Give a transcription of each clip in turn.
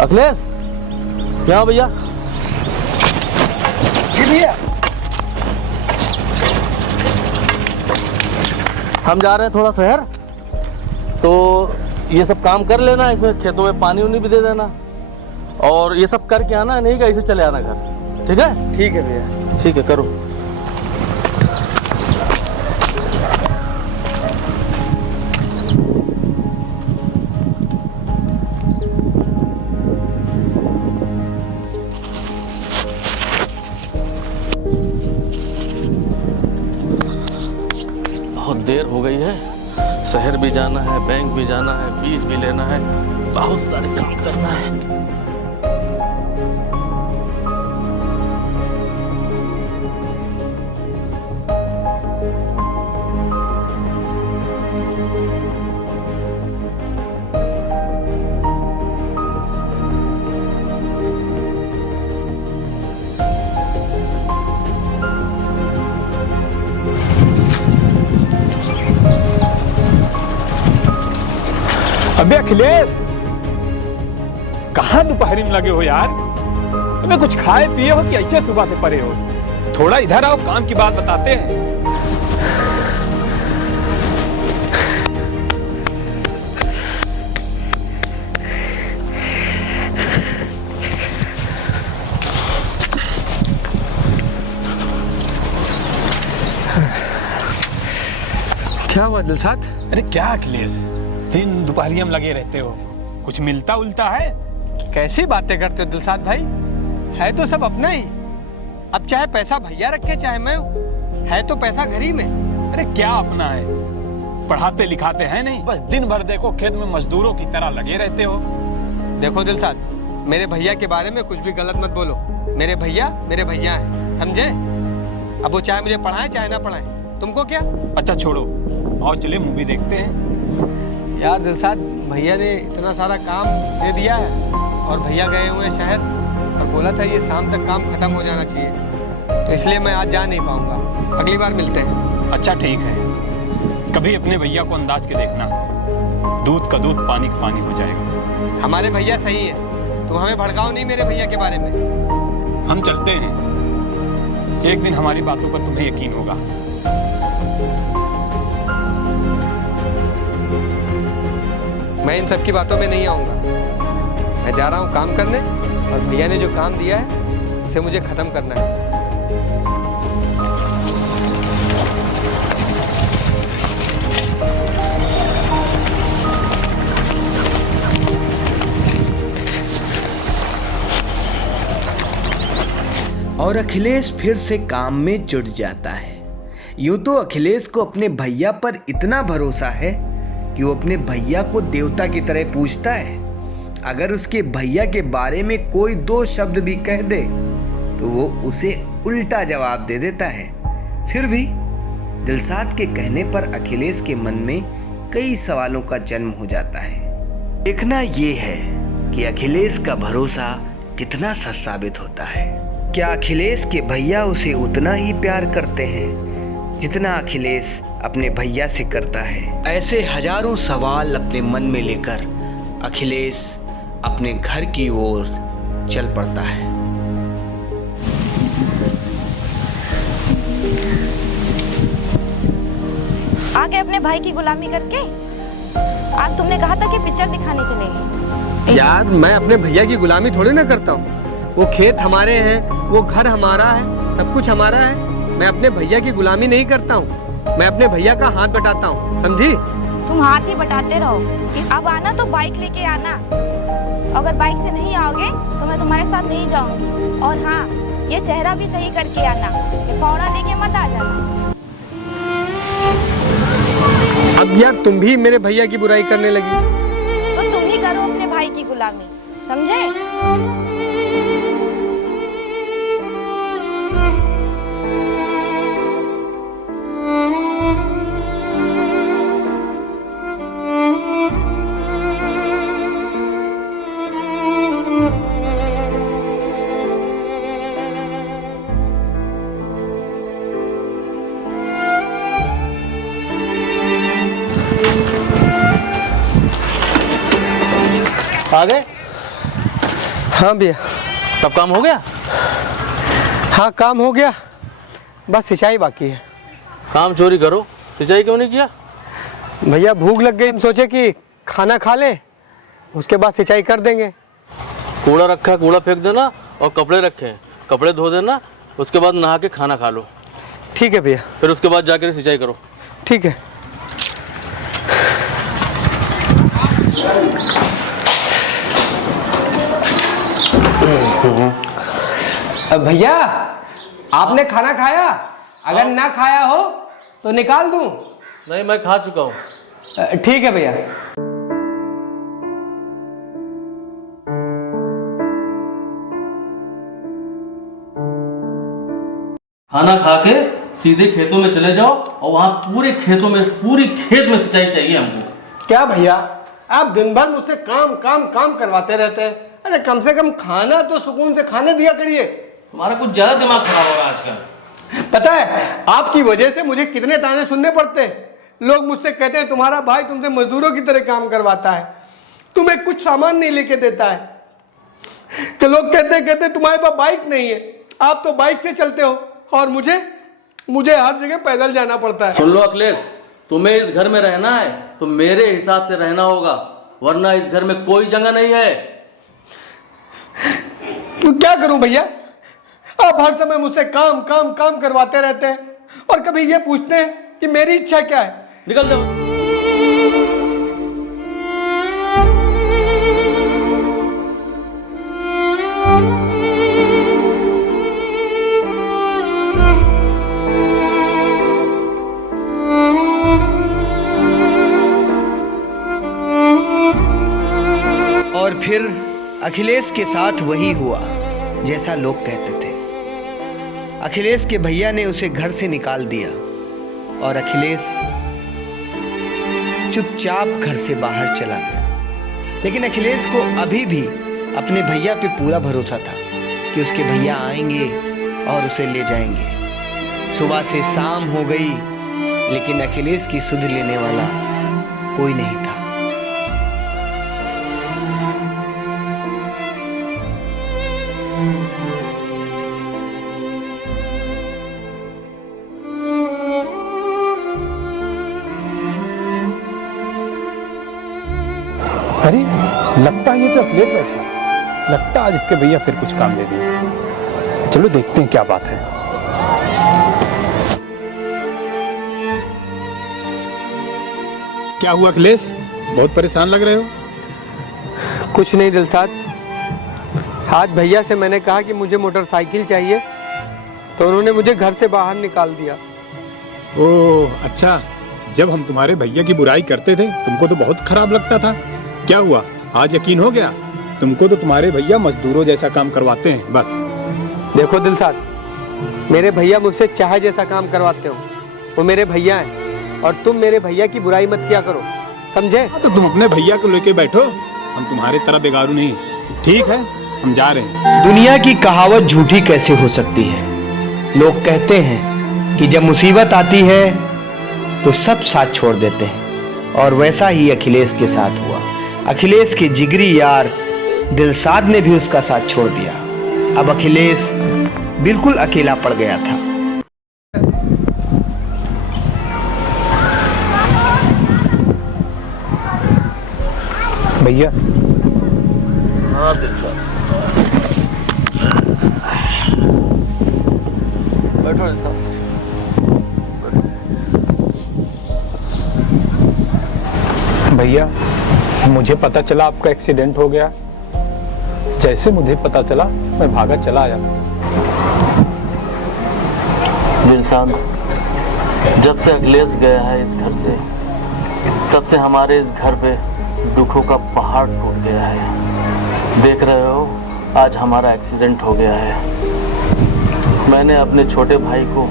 अखिलेश, यहाँ भैया। जी भैया। हम जा रहे हैं थोड़ा शहर, तो ये सब काम कर लेना, इसमें खेतों में पानी उनी भी दे देना, और ये सब करके आना, नहीं का ऐसे चले आना घर। ठीक है? ठीक है भैया। ठीक है, करो। बहुत देर हो गई है, शहर भी जाना है, बैंक भी जाना है, बीज भी लेना है, बहुत सारे काम करना है। अबे अखिलेश, कहाँ दोपहरी में लगे हो यार? तुम्हें कुछ खाए पिए हो कि ऐसे सुबह से परे हो? थोड़ा इधर आओ, काम की बात बताते हैं। क्या हुआ दिलसाद? अरे क्या अखिलेश, दिन दोपहरी में लगे रहते हो, कुछ मिलता उलता है? कैसी बातें करते हो दिलसाद भाई? है तो सब अपना ही। अब चाहे पैसा भैया रखे चाहे मैं, है तो पैसा घर ही में। अरे क्या अपना है, पढ़ाते लिखाते हैं नहीं, बस दिन भर देखो खेत में मजदूरों की तरह लगे रहते हो। देखो दिलसाद, मेरे भैया के बारे में कुछ भी गलत मत बोलो। मेरे भैया हैं, समझे? अब वो चाहे मुझे पढ़ाएं चाहे ना पढ़ाएं, तुमको क्या? अच्छा छोड़ो, और चले मूवी देखते हैं। यार दिलसाद, भैया ने इतना सारा काम दे दिया है, और भैया गए हुए हैं शहर, और बोला था ये शाम तक काम खत्म हो जाना चाहिए, तो इसलिए मैं आज जा नहीं पाऊंगा। अगली बार मिलते हैं। अच्छा ठीक है, कभी अपने भैया को अंदाज के देखना, दूध का दूध पानी का पानी हो जाएगा। हमारे भैया सही है, तुम हमें भड़काओ नहीं मेरे भैया के बारे में। हम चलते हैं, एक दिन हमारी बातों पर तुम्हें यकीन होगा। मैं इन सब की बातों में नहीं आऊंगा। मैं जा रहा हूं काम करने, और भैया ने जो काम दिया है उसे मुझे खत्म करना है। और अखिलेश फिर से काम में जुट जाता है। यूं तो अखिलेश को अपने भैया पर इतना भरोसा है कि वो अपने भैया को देवता की तरह पूजता है। अगर उसके भैया के बारे में कोई दो शब्द भी कह दे तो वो उसे उल्टा जवाब दे देता है। फिर भी दिलसाद के कहने पर अखिलेश के मन में कई सवालों का जन्म हो जाता है। देखना ये है कि अखिलेश का भरोसा कितना सच साबित होता है। क्या अखिलेश के भैया उसे उतना ही प्यार करते हैं जितना अखिलेश अपने भैया से करता है? ऐसे हजारों सवाल अपने मन में लेकर अखिलेश अपने घर की ओर चल पड़ता है। आ गए अपने भाई की गुलामी करके। आज तुमने कहा था कि पिक्चर दिखाने चलेंगे। यार मैं अपने भैया की गुलामी थोड़ी ना करता हूँ। वो खेत हमारे हैं, वो घर हमारा है, सब कुछ हमारा है। मैं अपने भैया की गुलामी नहीं करता हूँ, मैं अपने भैया का हाथ बटाता हूँ, समझी? तुम हाथ ही बटाते रहो। अब आना तो बाइक लेके आना, अगर बाइक से नहीं आओगे तो मैं तुम्हारे साथ नहीं जाऊंगी। और हाँ, ये चेहरा भी सही करके आना, ये फौड़ा लेके मत आ जाना। अब यार तुम भी मेरे भैया की बुराई करने लगी। तो तुम ही करो अपने भाई की गुलामी, समझे? आ गए? हाँ भैया। सब काम हो गया? हाँ काम हो गया, बस सिंचाई बाकी है। काम चोरी करो, सिंचाई क्यों नहीं किया? भैया भूख लग गई, सोचे कि खाना खा ले, उसके बाद सिंचाई कर देंगे। कूड़ा रखा है, कूड़ा फेंक देना, और कपड़े रखे हैं, कपड़े धो देना, उसके बाद नहा के खाना खा लो। ठीक है भैया। फिर उसके बाद जाकर सिंचाई करो। ठीक है। भैया आपने खाना खाया? अगर ना खाया हो तो निकाल दूं? नहीं, मैं खा चुका हूँ। ठीक है भैया। खाना खा के सीधे खेतों में चले जाओ, और वहां पूरे खेतों में, पूरी खेत में सिंचाई चाहिए हमको। क्या भैया, आप दिन भर मुझसे काम काम काम करवाते रहते हैं। अरे कम से कम खाना तो सुकून से खाने दिया करिए। तुम्हारा कुछ ज्यादा दिमाग खराब हो रहा है आजकल। पता है आपकी वजह से मुझे कितने ताने सुनने पड़ते हैं। लोग मुझसे कहते हैं तुम्हारा भाई तुमसे मजदूरों की तरह काम करवाता है, तुम्हें कुछ सामान नहीं लेके देता है। कि लोग कहते तुम्हारे पास बाइक नहीं है, आप तो बाइक से चलते हो, और मुझे हर जगह पैदल जाना पड़ता है। सुन लो अखिलेश, तुम्हें इस घर में रहना है तो मेरे हिसाब से रहना होगा, वरना इस घर में कोई जगह नहीं है। तो क्या करूं भैया, आप हर समय मुझसे काम काम काम करवाते रहते हैं, और कभी ये पूछते हैं कि मेरी इच्छा क्या है। निकल जाओ। और फिर अखिलेश के साथ वही हुआ जैसा लोग कहते थे। अखिलेश के भैया ने उसे घर से निकाल दिया, और अखिलेश चुपचाप घर से बाहर चला गया। लेकिन अखिलेश को अभी भी अपने भैया पे पूरा भरोसा था कि उसके भैया आएंगे और उसे ले जाएंगे। सुबह से शाम हो गई, लेकिन अखिलेश की सुध लेने वाला कोई नहीं था। अरे लगता है ये तो अखिलेश बैठा, लगता है आज इसके भैया फिर कुछ काम दे दिए। चलो देखते हैं क्या बात है। क्या हुआ अखिलेश, बहुत परेशान लग रहे हो? कुछ नहीं दिलसाद, आज भैया से मैंने कहा कि मुझे मोटरसाइकिल चाहिए, तो उन्होंने मुझे घर से बाहर निकाल दिया। ओह अच्छा, जब हम तुम्हारे भैया की बुराई करते थे तुमको तो बहुत खराब लगता था। क्या हुआ, आज यकीन हो गया? तुमको तो तुम्हारे भैया मजदूरों जैसा काम करवाते हैं बस। देखो दिलसाद, मेरे भैया मुझसे चाहे जैसा काम करवाते हो, वो मेरे भैया हैं, और तुम मेरे भैया की बुराई मत किया करो, समझे? तो तुम अपने भैया को लेके बैठो, हम तुम्हारी तरह बेगारू नहीं। ठीक है, हम जा रहे हैं। दुनिया की कहावत झूठी कैसे हो सकती है? लोग कहते हैं कि जब मुसीबत आती है तो सब साथ छोड़ देते हैं, और वैसा ही अखिलेश के साथ हुआ। अखिलेश के जिगरी यार दिलसाद ने भी उसका साथ छोड़ दिया। अब अखिलेश बिल्कुल अकेला पड़ गया था। भैया हाँ दिलसाद, बैठो दिलसाद। भैया मुझे पता चला आपका एक्सीडेंट हो गया। जैसे मुझे पता चला मैं भागा चला आया। दिलसाद, जब से अखिलेश गया है इस घर से, तब से हमारे इस घर पे दुखों का पहाड़ टूट गया है। देख रहे हो, आज हमारा एक्सीडेंट हो गया है। मैंने अपने छोटे भाई को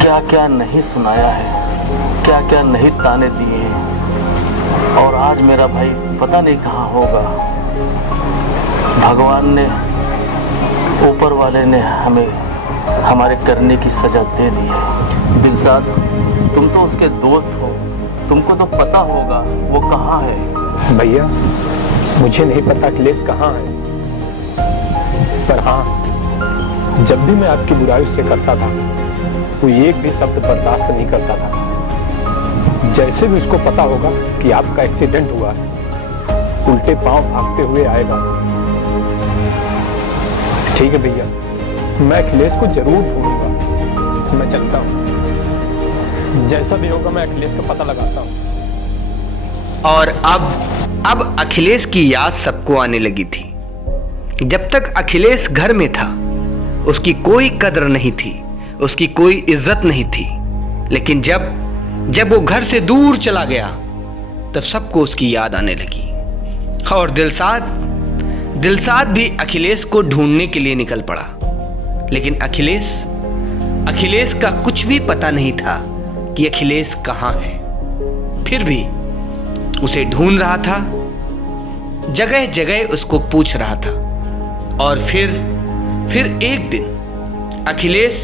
क्या क्या नहीं सुनाया है, क्या क्या नहीं ताने दिए हैं, और आज मेरा भाई पता नहीं कहाँ होगा। भगवान ने, ऊपर वाले ने हमें हमारे करने की सजा दे दी है। दिलसाद, तुम तो उसके दोस्त हो, तुमको तो पता होगा वो कहाँ है। भैया मुझे नहीं पता अखिलेश कहाँ है, पर हाँ, जब भी मैं आपकी बुराई उससे करता था वो एक भी शब्द बर्दाश्त नहीं करता था। जैसे भी उसको पता होगा कि आपका एक्सीडेंट हुआ है, उल्टे पांव भागते हुए आएगा। ठीक है भैया, मैं अखिलेश को जरूर ढूंढूंगा। मैं चलता हूँ, जैसा भी होगा मैं अखिलेश का पता लगाता हूँ। और अब अखिलेश की याद सबको आने लगी थी। जब तक अखिलेश घर में था उसकी कोई कदर नहीं थी, उसकी कोई इज्जत नहीं थी। लेकिन जब वो घर से दूर चला गया तब सबको उसकी याद आने लगी। और दिलसाद भी अखिलेश को ढूंढने के लिए निकल पड़ा। लेकिन अखिलेश का कुछ भी पता नहीं था कि अखिलेश कहाँ है। फिर भी उसे ढूंढ रहा था, जगह जगह उसको पूछ रहा था। और फिर एक दिन अखिलेश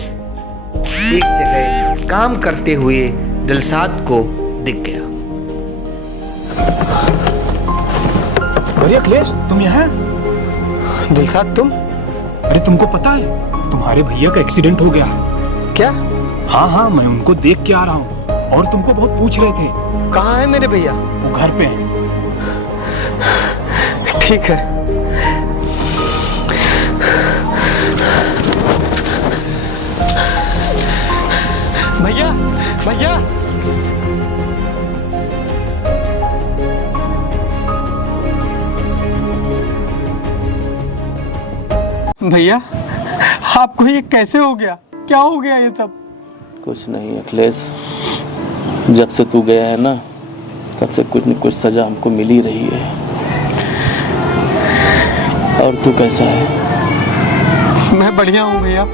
एक जगह काम करते हुए दिलसाद को दिख गया। अरे अखिलेश, तुम यहाँ? दिलसाद, तुम? अरे तुमको पता है तुम्हारे भैया का एक्सीडेंट हो गया है। क्या? हाँ, मैं उनको देख के आ रहा हूँ और तुमको बहुत पूछ रहे थे। कहाँ है मेरे भैया? वो घर पे हैं। ठीक है। भैया, भैया, भैया, आपको ये कैसे हो गया? क्या हो गया ये सब? कुछ नहीं अखिलेश, जब से तू गया है ना तब से कुछ न कुछ सजा हमको मिल ही रही है। और तू कैसा है? मैं बढ़िया हूँ भैया,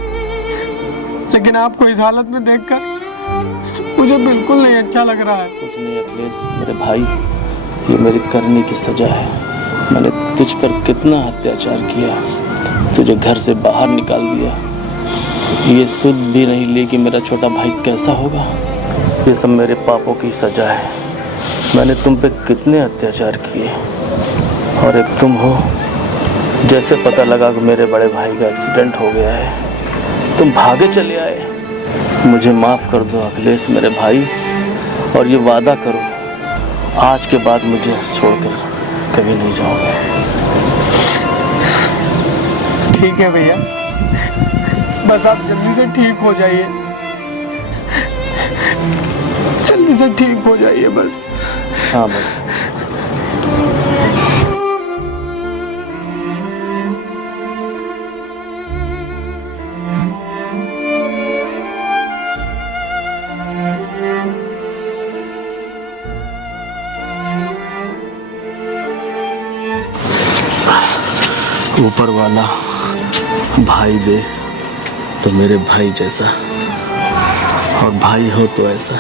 लेकिन आपको इस हालत में देखकर मुझे बिल्कुल नहीं अच्छा लग रहा है। कुछ नहीं अखिलेश मेरे भाई, ये मेरी करने की सजा है। मैंने तुझ पर कितना अत्याचार किया, तुझे घर से बाहर निकाल दिया, ये सुध भी नहीं ली कि मेरा छोटा भाई कैसा होगा। ये सब मेरे पापों की सजा है। मैंने तुम पे कितने अत्याचार किए, और एक तुम हो। जैसे पता लगा कि मेरे बड़े भाई का एक्सीडेंट हो गया है तुम भागे चले आए। मुझे माफ़ कर दो अखिलेश मेरे भाई, और ये वादा करो आज के बाद मुझे छोड़कर कभी नहीं जाओगे। ठीक है भैया, बस आप जल्दी से ठीक हो जाइए, जल्दी से ठीक हो जाइए बस। हाँ भाई। ऊपर वाला भाई दे तो मेरे भाई जैसा, और भाई हो तो ऐसा।